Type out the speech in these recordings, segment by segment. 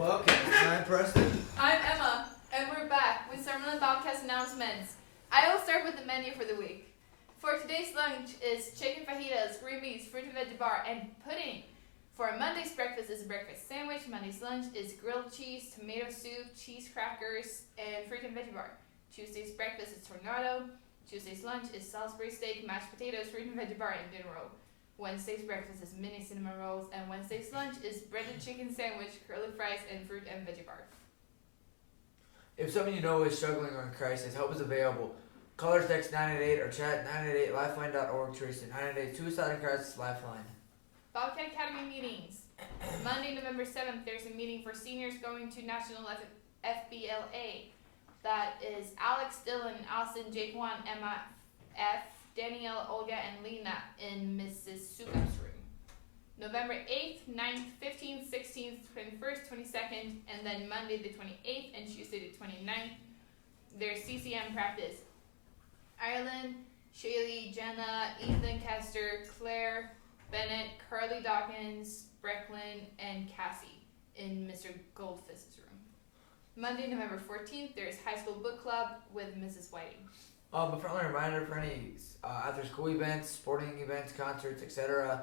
Bobcast. I'm Preston. I'm Emma, and we're back with some of the Bobcast announcements. I will start with the menu for the week. For today's lunch is chicken fajitas, green beans, fruit and veggie bar, and pudding. For Monday's breakfast is a breakfast sandwich. Monday's lunch is grilled cheese, tomato soup, cheese crackers, and fruit and veggie bar. Tuesday's breakfast is tornado. Tuesday's lunch is Salisbury steak, mashed potatoes, fruit and veggie bar, and dinner roll. Wednesday's breakfast is mini cinnamon rolls, and Wednesday's lunch is breaded chicken sandwich, curly fries, and fruit and veggie bar. If someone you know is struggling or in crisis, help is available. Call or text 988 or chat 988lifeline.org to reach the 988 Suicide and Crisis Lifeline. Bobcat Academy meetings. Monday, November 7th, there's a meeting for seniors going to National FBLA. That is Alex, Dylan, Austin, Jake 1, Emma F, Danielle, Olga, and Lena in Mrs. Sukap's room. November 8th, 9th, 15th, 16th, 21st, 22nd, and then Monday the 28th and Tuesday the 29th, there's CCM practice. Ireland, Shaylee, Jenna, Ethan, Kester, Claire, Bennett, Carly Dawkins, Brecklin, and Cassie in Mr. Goldfist's room. Monday, November 14th, there's High School Book Club with Mrs. Whiting. A friendly reminder for any after-school events, sporting events, concerts, etc.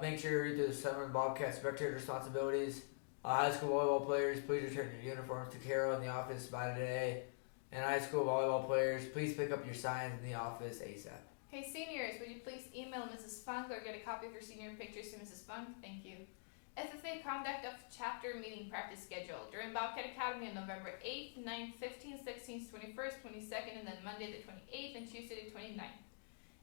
Make sure you read through the Summer Bobcat spectator responsibilities. High school volleyball players, please return your uniforms to Carol in the office by today. And high school volleyball players, please pick up your signs in the office ASAP. Hey seniors, would you please email Mrs. Funk or get a copy of your senior pictures to Mrs. Funk? Thank you. FFA conduct of chapter meeting practice schedule during Bobcat Academy on November 8th, 9th, 15th, 16th, 21st, 22nd, and then Monday the 28th and Tuesday the 29th.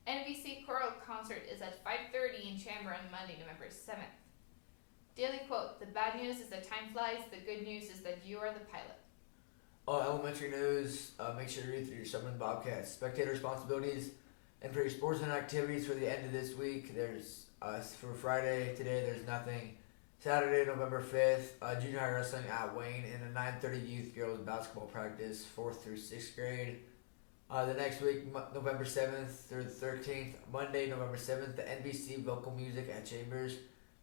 NBC choral concert is at 5:30 in Chamber on Monday, November 7th. Daily quote: the bad news is that time flies, the good news is that you are the pilot. Elementary news, make sure you read through your Summer Bobcat spectator responsibilities. And for your sports and activities for the end of this week, there's, for Friday, today there's nothing. Saturday, November 5th, junior high wrestling at Wayne and a 9:30 youth girls basketball practice, 4th through 6th grade. The next week, November 7th through the 13th, Monday, November 7th, the NBC vocal music at Chambers.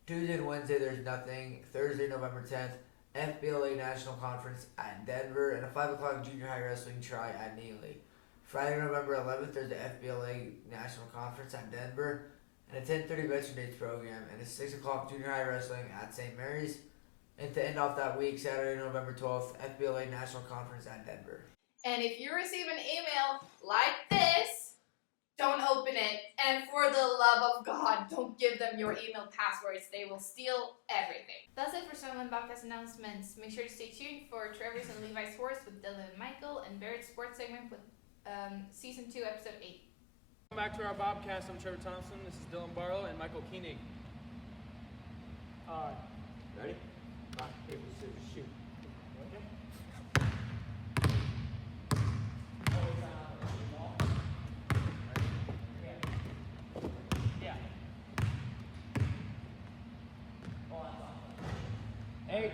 Tuesday and Wednesday, there's nothing. Thursday, November 10th, FBLA National Conference at Denver, and a 5 o'clock junior high wrestling try at Neely. Friday, November 11th, there's the FBLA National Conference at Denver, and a 10:30 Veteran Days program, and a 6 o'clock junior high wrestling at St. Mary's. And to end off that week, Saturday, November 12th, FBLA National Conference at Denver. And if you receive an email like this, don't open it. And for the love of God, don't give them your email passwords. They will steal everything. That's it for Summerlin Bobcast announcements. Make sure to stay tuned for Trevor's and Levi's Horse with Dylan and Michael, and Barrett's Sports segment with Season 2, Episode 8. Welcome back to our Bobcast. I'm Trevor Thompson. This is Dylan Barlow and Michael Koenig. Ready? Rock, paper, scissors, shoot. Hey.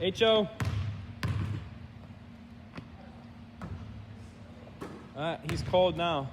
H.O. He's cold now.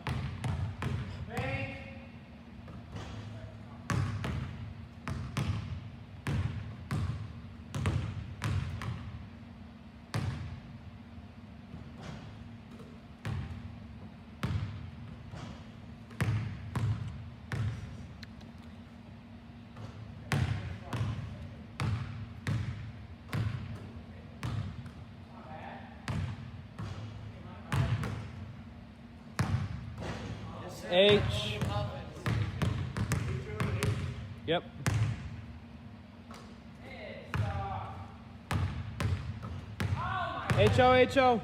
H. Yep. H.O. H.O.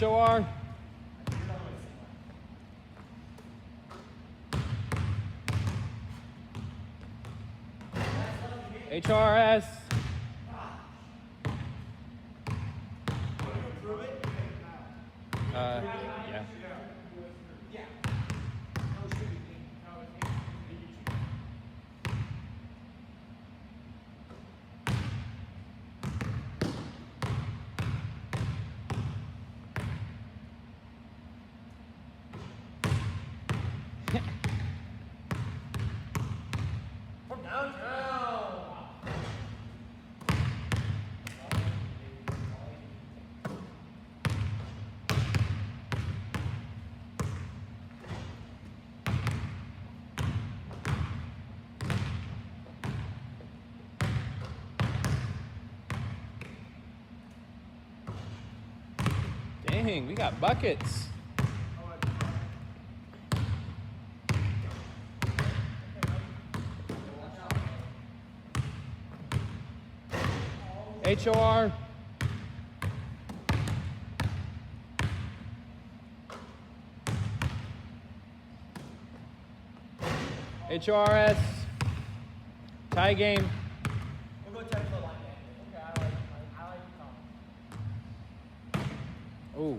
HOR. HRS. Yeah. Dang, we got buckets. HOR. HORS. Tie game. We'll go 10 foot line. Okay, I like Tom. Ooh.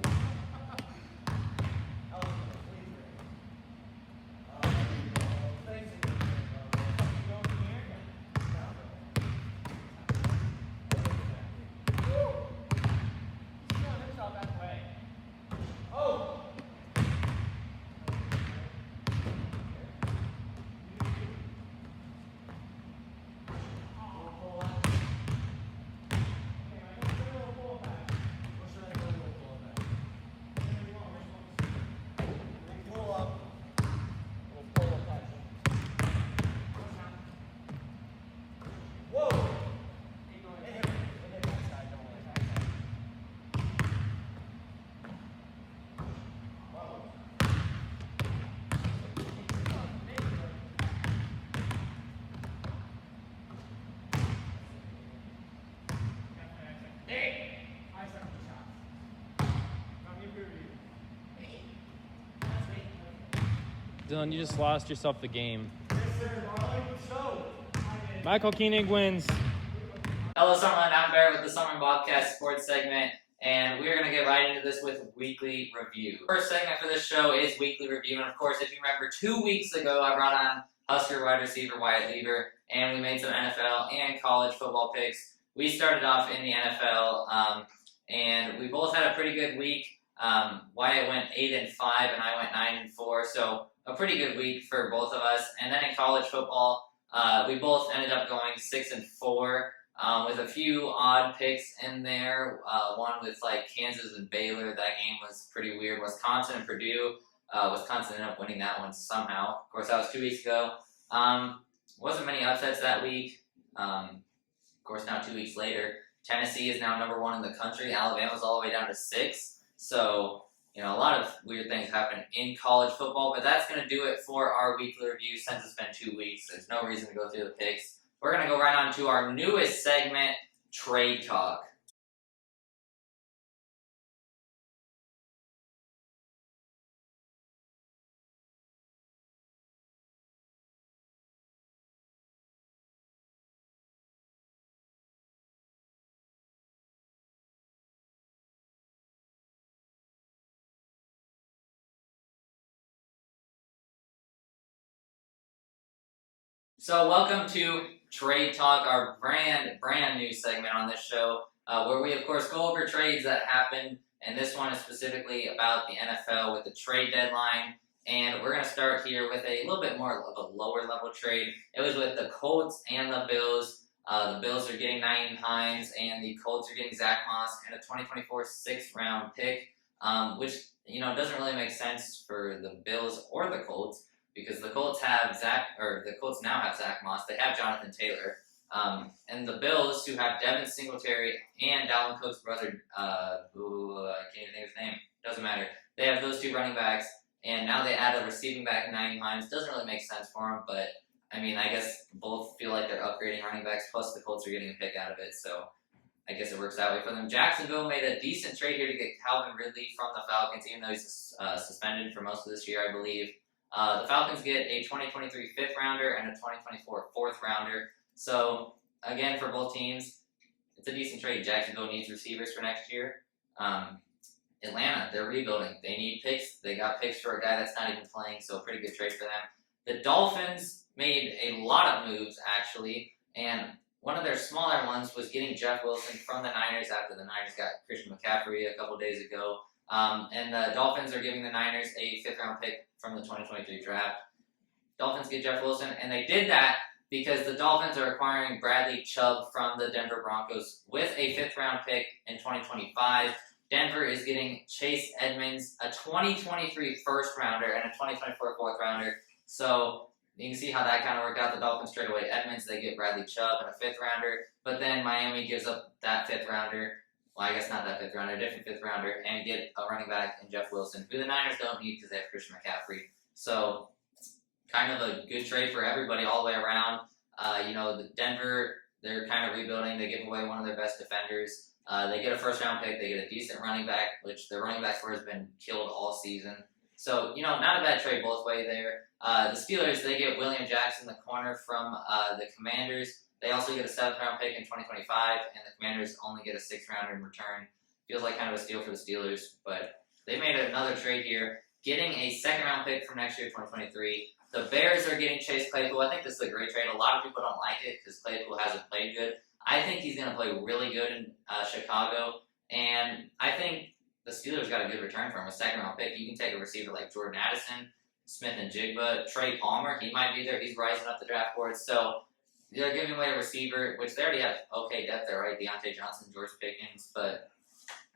Dylan, you just lost yourself the game. Michael Koenig wins. Hello, Summerland. I'm Barrett with the Summerland Bobcast Sports segment, and we're going to get right into this with Weekly Review. First segment for this show is Weekly Review, and of course, if you remember, 2 weeks ago, I brought on Husker wide receiver Wyatt Lieber, and we made some NFL and college football picks. We started off in the NFL, and we both had a pretty good week. Wyatt went 8-5, and I went 9-4, so a pretty good week for both of us. And then in college football, we both ended up going 6-4 with a few odd picks in there. One with like Kansas and Baylor. That game was pretty weird. Wisconsin and Purdue. Wisconsin ended up winning that one somehow. Of course, that was 2 weeks ago. Wasn't many upsets that week. Of course, now 2 weeks later, Tennessee is now number 1 in the country. Alabama's all the way down to 6. So, you know, a lot of weird things happen in college football, but that's going to do it for our weekly review since it's been 2 weeks. There's no reason to go through the picks. We're going to go right on to our newest segment, Trade Talk. So welcome to Trade Talk, our brand new segment on this show, where we of course go over trades that happened, and this one is specifically about the NFL with the trade deadline. And we're going to start here with a little bit more of a lower level trade. It was with the Colts and the Bills. The Bills are getting Nyheim Hines, and the Colts are getting Zach Moss and a 2024 6th round pick, which doesn't really make sense for the Bills or the Colts, because the Colts now have Zach Moss. They have Jonathan Taylor. And the Bills, who have Devin Singletary and Dalvin Cook's brother, who I can't even think of his name. Doesn't matter. They have those 2 running backs, and now they add a receiving back, Nyheim Hines. Doesn't really make sense for them, but I mean, I guess both feel like they're upgrading running backs, plus the Colts are getting a pick out of it. So I guess it works that way for them. Jacksonville made a decent trade here to get Calvin Ridley from the Falcons, even though he's suspended for most of this year, I believe. The Falcons get a 2023 fifth rounder and a 2024 fourth rounder. So, again, for both teams, it's a decent trade. Jacksonville needs receivers for next year. Atlanta, they're rebuilding. They need picks. They got picks for a guy that's not even playing, so a pretty good trade for them. The Dolphins made a lot of moves, actually, and one of their smaller ones was getting Jeff Wilson from the Niners after the Niners got Christian McCaffrey a couple days ago. And the Dolphins are giving the Niners a fifth-round pick from the 2023 draft. Dolphins get Jeff Wilson, and they did that because the Dolphins are acquiring Bradley Chubb from the Denver Broncos with a fifth-round pick in 2025. Denver is getting Chase Edmonds, a 2023 first-rounder, and a 2024 fourth-rounder. So you can see how that kind of worked out. The Dolphins trade away Edmonds. They get Bradley Chubb and a fifth-rounder. But then Miami gives up that fifth-rounder. Well, I guess not that fifth-rounder, a different fifth-rounder, and get a running back in Jeff Wilson, who the Niners don't need because they have Christian McCaffrey. So kind of a good trade for everybody all the way around. The Denver, they're kind of rebuilding. They give away one of their best defenders. They get a first-round pick. They get a decent running back, which their running back core has been killed all season. So, not a bad trade both ways there. The Steelers, they get William Jackson, the corner from the Commanders. They also get a seventh-round pick in 2025, and the Commanders only get a sixth-rounder in return. Feels like kind of a steal for the Steelers, but they made another trade here, getting a second-round pick from next year, 2023. The Bears are getting Chase Claypool. I think this is a great trade. A lot of people don't like it because Claypool hasn't played good. I think he's going to play really good in Chicago, and I think the Steelers got a good return for him, a second-round pick. You can take a receiver like Jordan Addison, Smith and Jigba, Trey Palmer. He might be there. He's rising up the draft board. So they're giving away a receiver, which they already have okay depth there, right? Deontay Johnson, George Pickens, but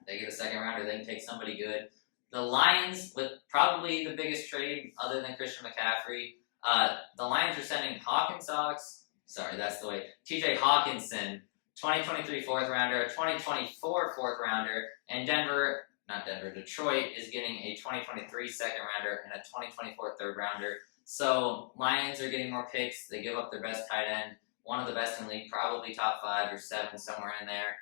they get a second-rounder. They can take somebody good. The Lions, with probably the biggest trade other than Christian McCaffrey, the Lions are sending TJ Hawkinson, 2023 fourth rounder, a 2024 fourth rounder, and Detroit is getting a 2023 second rounder and a 2024 third rounder. So Lions are getting more picks. They give up their best tight end, one of the best in the league, probably top 5 or 7, somewhere in there.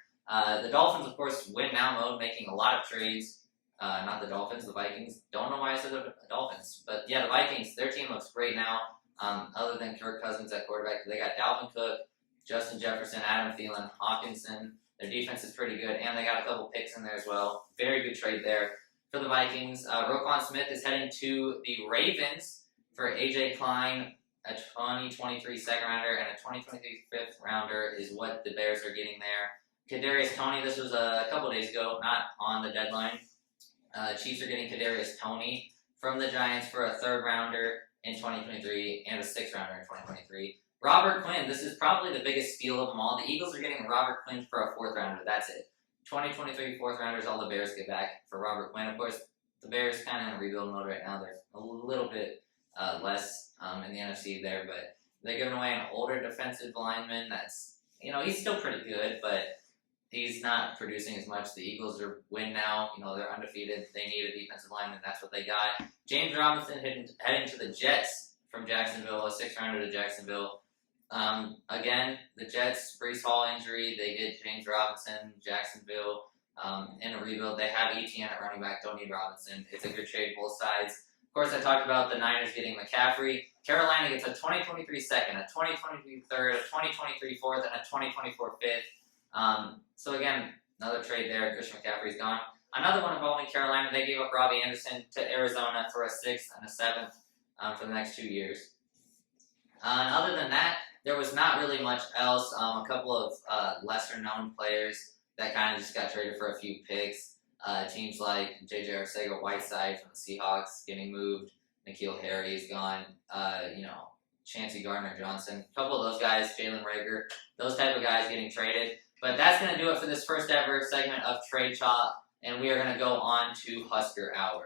The Dolphins, of course, win now mode, making a lot of trades. Not the Dolphins, the Vikings. Don't know why I said the Dolphins. But yeah, the Vikings, their team looks great now. Other than Kirk Cousins at quarterback, they got Dalvin Cook, Justin Jefferson, Adam Thielen, Hawkinson. Their defense is pretty good, and they got a couple picks in there as well. Very good trade there for the Vikings. Roquan Smith is heading to the Ravens for A.J. Klein, a 2023 second rounder, and a 2023 fifth rounder is what the Bears are getting there. Kadarius Toney, this was a couple days ago, not on the deadline. Chiefs are getting Kadarius Toney from the Giants for a third rounder in 2023 and a sixth rounder in 2023. Robert Quinn, this is probably the biggest steal of them all. The Eagles are getting Robert Quinn for a fourth rounder. That's it. 2023 fourth rounders, all the Bears get back for Robert Quinn. Of course, the Bears kind of in a rebuild mode right now. They're a little bit less in the NFC there, but they're giving away an older defensive lineman that's, he's still pretty good, but he's not producing as much. The Eagles are win now. They're undefeated. They need a defensive lineman. That's what they got. James Robinson heading to the Jets from Jacksonville, a sixth rounder to Jacksonville. Again, the Jets, Breece Hall injury, they get James Robinson, Jacksonville, in a rebuild. They have Etienne at running back, don't need Robinson. It's a good trade, both sides. Of course, I talked about the Niners getting McCaffrey. Carolina gets a 2023 second, a 2023 third, a 2023 fourth, and a 2024 fifth. So again, another trade there. Christian McCaffrey's gone. Another one involving Carolina. They gave up Robbie Anderson to Arizona for a sixth and a seventh for the next 2 years. And other than that, there was not really much else. A couple of lesser-known players that kind of just got traded for a few picks. Teams like J.J. Arcega-Whiteside from the Seahawks getting moved. N'Keal Harry is gone. Chancey Gardner-Johnson. A couple of those guys, Jalen Reagor, those type of guys getting traded. But that's going to do it for this first ever segment of Trade Talk, and we are going to go on to Husker Hour.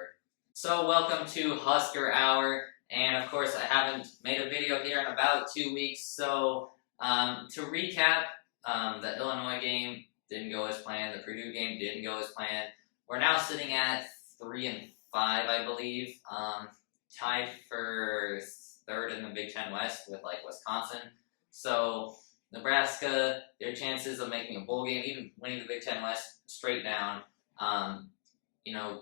So welcome to Husker Hour. And of course, I haven't made a video here in about 2 weeks. So to recap, the Illinois game didn't go as planned. The Purdue game didn't go as planned. We're now sitting at 3-5, I believe, tied for third in the Big Ten West with Wisconsin. So Nebraska, their chances of making a bowl game, even winning the Big Ten West, straight down.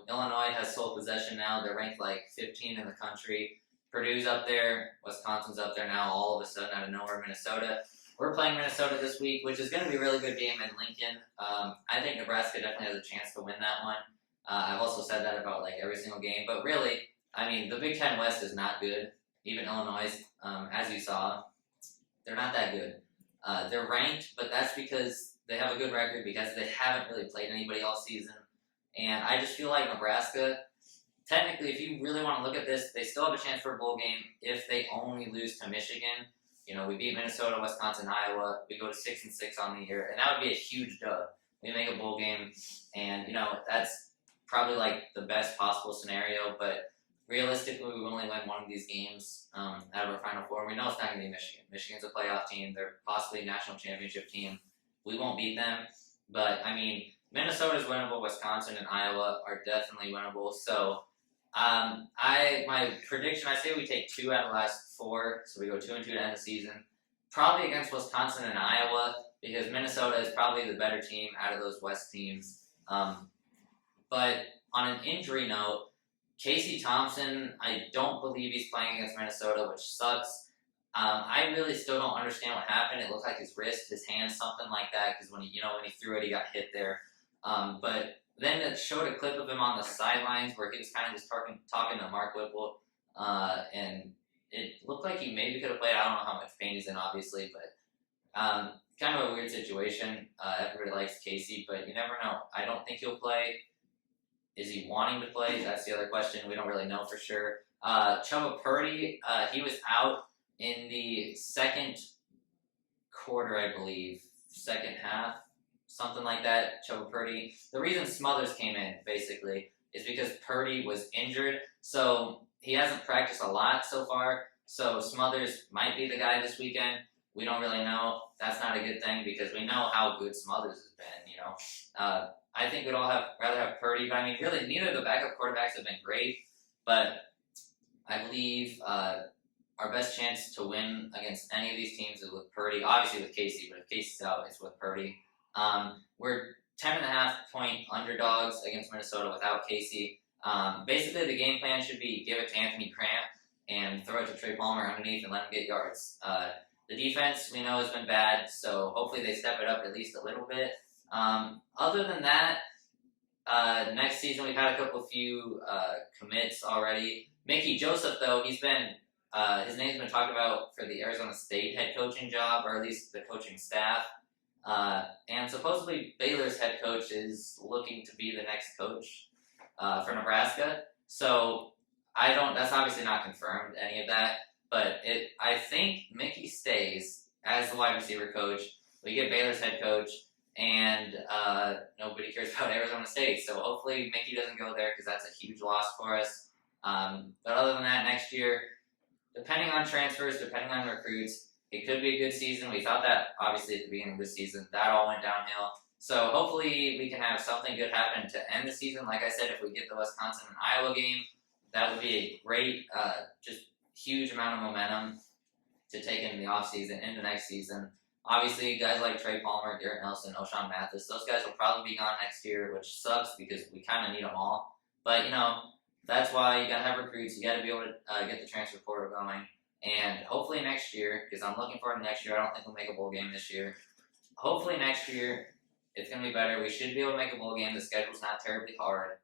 Illinois has sole possession now. They're ranked like 15 in the country. Purdue's up there. Wisconsin's up there now. All of a sudden, out of nowhere, Minnesota. We're playing Minnesota this week, which is going to be a really good game in Lincoln. I think Nebraska definitely has a chance to win that one. I've also said that about like every single game, but really, I mean, the Big Ten West is not good. Even Illinois, as you saw, they're not that good. They're ranked, but that's because they have a good record because they haven't really played anybody all season. And I just feel like Nebraska, technically, if you really want to look at this, they still have a chance for a bowl game if they only lose to Michigan. We beat Minnesota, Wisconsin, Iowa. We go to 6-6 on the year, and that would be a huge dub. We make a bowl game, and that's probably like the best possible scenario. But realistically, we will only win one of these games out of our Final Four. We know it's not going to be Michigan. Michigan's a playoff team. They're possibly a national championship team. We won't beat them, but I mean, Minnesota's winnable. Wisconsin and Iowa are definitely winnable. So, my prediction, I say we take 2 out of the last 4, so we go 2-2 to end the season. Probably against Wisconsin and Iowa because Minnesota is probably the better team out of those West teams. But on an injury note, Casey Thompson, I don't believe he's playing against Minnesota, which sucks. I really still don't understand what happened. It looked like his wrist, his hand, something like that, because when he threw it, he got hit there. But then it showed a clip of him on the sidelines where he was kind of just talking to Mark Whipple, and it looked like he maybe could have played. I don't know how much pain he's in, obviously, but kind of a weird situation. Everybody likes Casey, but you never know. I don't think he'll play. Is he wanting to play? That's the other question. We don't really know for sure. Chubba Purdy, he was out in the second quarter, I believe, second half, something like that. Chubba Purdy. The reason Smothers came in, basically, is because Purdy was injured, so he hasn't practiced a lot so far, so Smothers might be the guy this weekend. We don't really know. That's not a good thing because we know how good Smothers has been, I think we'd all rather have Purdy, but I mean, really, neither of the backup quarterbacks have been great, but I believe our best chance to win against any of these teams is with Purdy, obviously with Casey, but if Casey's out, it's with Purdy. We're 10.5-point underdogs against Minnesota without Casey. Basically, the game plan should be give it to Anthony Cramp and throw it to Trey Palmer underneath and let him get yards. The defense, we know, has been bad, so hopefully they step it up at least a little bit. Other than that, next season we've had a few commits already. Mickey Joseph, though, he's been his name's been talked about for the Arizona State head coaching job, or at least the coaching staff. And supposedly Baylor's head coach is looking to be the next coach for Nebraska. So that's obviously not confirmed, any of that. But I think Mickey stays as the wide receiver coach. We get Baylor's head coach, and nobody cares about Arizona State. So hopefully Mickey doesn't go there because that's a huge loss for us. But other than that, next year, depending on transfers, depending on recruits, it could be a good season. We thought that, obviously, at the beginning of the season. That all went downhill. So hopefully we can have something good happen to end the season. Like I said, if we get the Wisconsin and Iowa game, that would be a great, just huge amount of momentum to take into the offseason, into next season. Obviously, guys like Trey Palmer, Garrett Nelson, O'Shawn Mathis, those guys will probably be gone next year, which sucks because we kind of need them all. But, that's why you got to have recruits. You got to be able to get the transfer portal going. And hopefully next year, because I'm looking forward to next year. I don't think we'll make a bowl game this year. Hopefully next year, it's going to be better. We should be able to make a bowl game. The schedule's not terribly hard.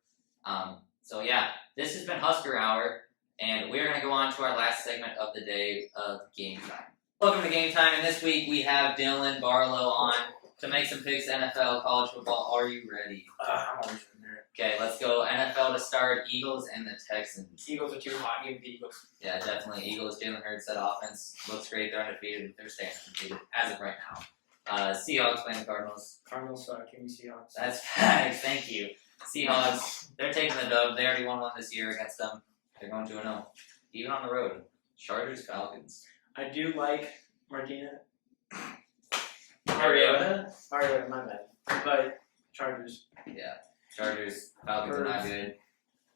So, yeah, this has been Husker Hour. And we're going to go on to our last segment of the day of Game Time. Welcome to Game Time. And this week we have Dylan Barlow on to make some picks NFL, college football. Are you ready? I'm always in there. Okay, let's go. NFL to start. Eagles and the Texans. Eagles are too hot. Give me the Eagles. Yeah, definitely. Eagles, Jalen Hurts, that offense looks great. They're undefeated. They're staying undefeated as of right now. Seahawks playing the Cardinals. Cardinals suck. Give me Seahawks. That's facts. Thank you. Seahawks, they're taking the dub. They already won one this year against them. They're going 2-0. Even on the road. Chargers, Falcons. I do like Mariota, my bad. But Chargers. Yeah. Chargers, Falcons are not good.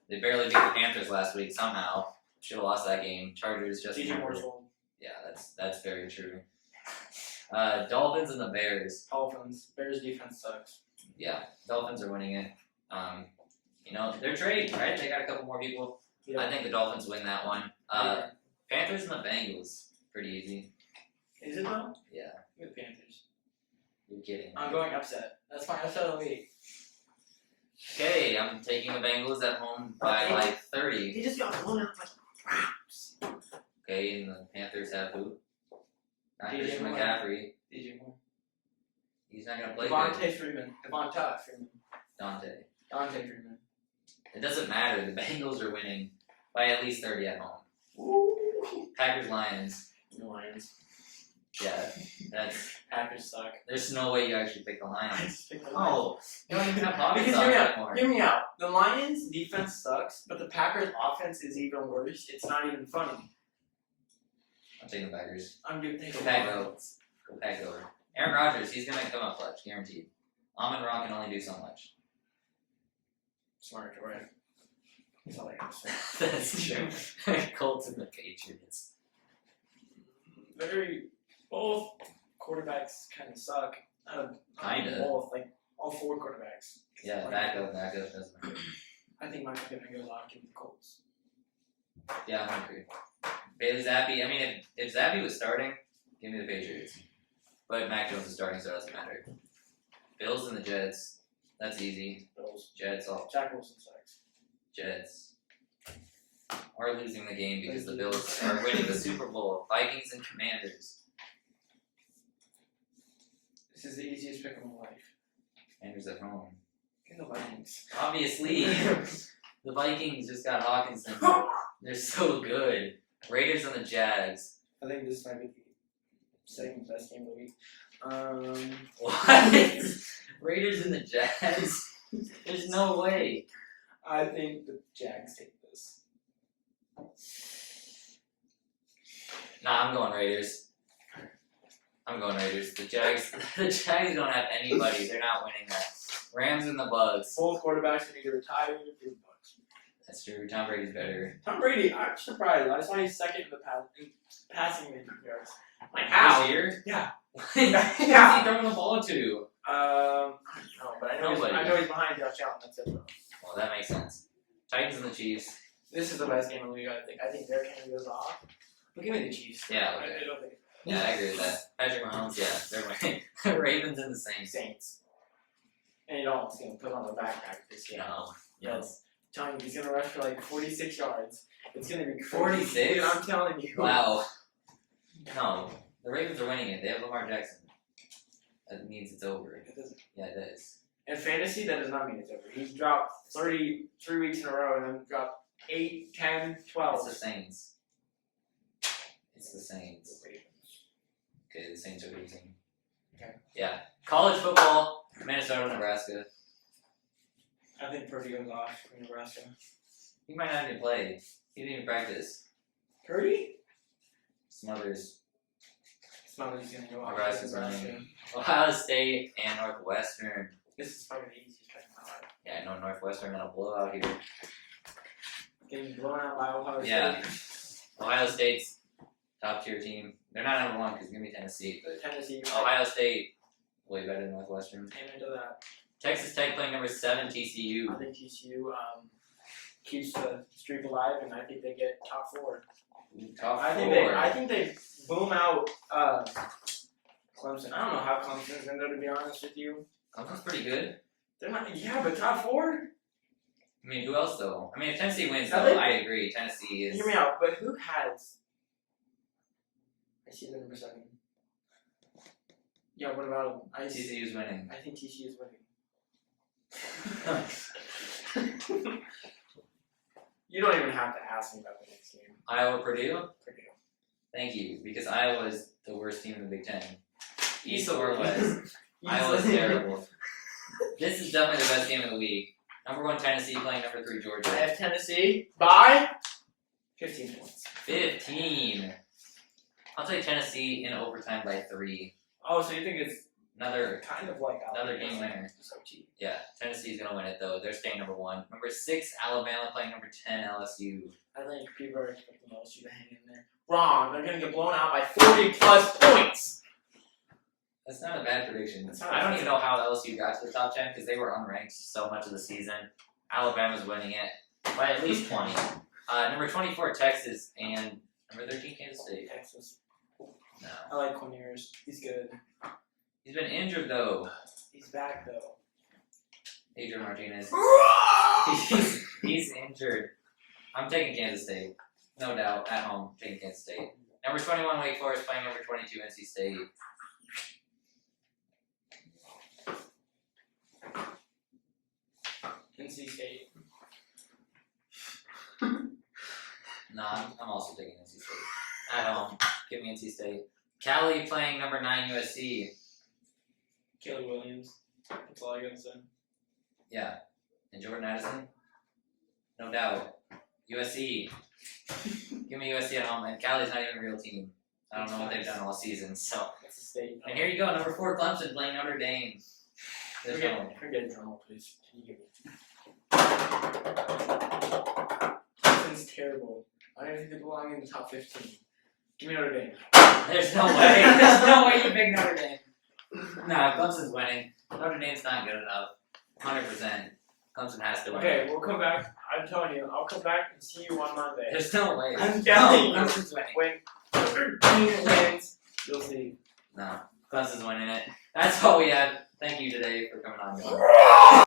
They barely beat the Panthers last week somehow. Should have lost that game. Chargers just. DJ Moore's home. Yeah, that's very true. Dolphins and the Bears. Dolphins. Bears defense sucks. Yeah, Dolphins are winning it. They're trading, right? They got a couple more people. Yeah. I think the Dolphins win that one. Panthers and the Bengals. Pretty easy. Is it though? Yeah. Good Panthers. You're kidding. I'm going upset. That's my upset of the week. Okay, I'm taking the Bengals at home by like 30. He just got blown out by craps. Okay, and the Panthers have who? Not DJ Christian Moore. McCaffrey. DJ Moore. He's not gonna play Devontae good. Freeman. Devonta Freeman. Dante. Freeman. It doesn't matter. The Bengals are winning by at least 30 at home. Ooh. Packers Lions. The Lions. Yeah, that's. Packers suck. There's no way you actually pick the I Lions. just picked the Lions. Oh, you don't even have Bobby Because Sala hear me out. anymore. Hear me out. The Lions' defense sucks, but the Packers' offense is even worse. It's not even funny. I'm taking the Packers. I'm gonna take Go the Pack Lions. Go Pack over. Aaron Rodgers, he's gonna come up clutch, guaranteed. Amon Ra can only do so much. Smart, right? That's all I gotta say. That's true. Colts and the Patriots. Both quarterbacks kind of suck. Kinda. Both, like all four quarterbacks. Yeah, backup doesn't matter. I think Michael Pittman goes off, give me the Colts. Yeah, I agree. Bailey Zappi, I mean, if Zappi was starting, give me the Patriots. But Mac Jones is starting, so it doesn't matter. Bills and the Jets, that's easy. Bills. Jets, Jack Wilson sucks. Jets are losing the game because the Bills are winning the Super Bowl. Vikings and Commanders. This is the easiest pick of my life. Commanders at home. Get the Vikings. Obviously, the Vikings just got Hawkinson. They're so good. Raiders and the Jags. I think this might be the second best game of the week. What? Raiders and the Jags? There's no way. I think the Jags take this. Nah, I'm going Raiders. The Jags don't have anybody. They're not winning that. Rams and the Bugs. Both quarterbacks are either retired or do Bucks. That's true. Tom Brady's better. Tom Brady, I'm surprised. I saw he's second in the passing yards. Like This how? year? Yeah. Who's he throwing the ball to? I don't know, but Nobody. I know he's behind Josh Allen. That's it. Well, that makes sense. Titans and the Chiefs. This is the best game of the week. I think Derrick Henry goes off. But give me the Chiefs. Yeah, I okay. don't think Yeah, I agree with that. Patrick Mahomes, yeah, they're winning. Ravens and the Saints. Saints. And you know he's gonna put on the backpack this game. No. Yes. I'm telling you, he's gonna rush for like 46 yards. It's gonna be crazy. 46? Dude, I'm telling you. Wow. No, the Ravens are winning it. They have Lamar Jackson. That means it's over. It doesn't. Yeah, it is. In fantasy, that does not mean it's over. He's dropped 3 weeks in a row and then dropped 8, 10, 12. It's the Saints. It's the Saints. Okay, the Saints are losing. Okay. Yeah. College football, Minnesota, Nebraska. I think Purdy goes off from Nebraska. He might not even play. He didn't even practice. Purdy? Smothers. Smothers gonna go off. Nebraska's Nebraska. winning. Ohio State and Northwestern. This is probably the easiest pick of my life. Yeah, I know Northwestern gonna blow out here. Getting blown out by Ohio State. Yeah. Ohio State's top tier team. They're not number one because it's gonna be Tennessee, but Tennessee. Ohio State way better than Northwestern. Amen to that. Texas Tech playing number 7 TCU. I think TCU keeps the streak alive, and I think they get top 4. Top I think they boom out Clemson. I don't know how Clemson's in there, to be honest with you. Clemson's pretty good. They're not. Yeah, but top 4. I mean, who else though? I mean, if Tennessee wins, I though, think- I agree. Tennessee is. Hear me out. But who has? I see the number 7. Yeah. What about him? TCU's winning. I think TCU is winning. You don't even have to ask me about the next game. Iowa, Purdue. Purdue. Thank you, because Iowa is the worst team in the Big Ten. East or West. Iowa's Easily. terrible. This is definitely the best game of the week. Number 1 Tennessee playing number 3 Georgia. I have Tennessee by 15 points. 15. I'll take Tennessee in overtime by 3. Oh, so you think it's Another kind of like Another Alabama, game winner. So cheap. Yeah, Tennessee's gonna win it though. They're staying number 1. Number 6 Alabama playing number 10 LSU. I think people are expecting LSU to hang in there. Wrong. They're gonna get blown out by 40 plus points. That's not a bad prediction. That's not I don't bad. even know how LSU got to the top 10 because they were unranked so much of the season. Alabama's winning it by at least 20. Number 24, Texas, and number 13, Kansas State. Texas. No. I like Cornelius. He's good. He's been injured though. He's back though. Adrian Martinez. He's injured. I'm taking Kansas State. No doubt. At home, taking Kansas State. Number 21, Wake Forest playing number 22, NC State. NC State. Nah, I'm also taking NC State. At home, give me NC State. Cali playing number 9, USC. Caleb Williams. That's all I gotta say. Yeah. And Jordan Addison? No doubt. USC. Give me USC at home. And Cali's not even a real team. I don't know what they've done all season. So, That's a state. and here you go, number 4, Clemson playing Notre Dame. There's no one. Forget drama, please. Can you give me? Clemson's terrible. I don't even think they belong in the top 15. Give me Notre Dame. There's no way. There's no way you pick Notre Dame. Nah, Clemson's winning. Notre Dame's not good enough. 100%. Clemson has to win. Okay, we'll come back. I'm telling you, I'll come back and see you on Monday. There's no way. I'm telling you. Clemson's winning. When Notre Dame wins, you'll see. No, Clemson's winning it. That's all we have. Thank you today for coming on.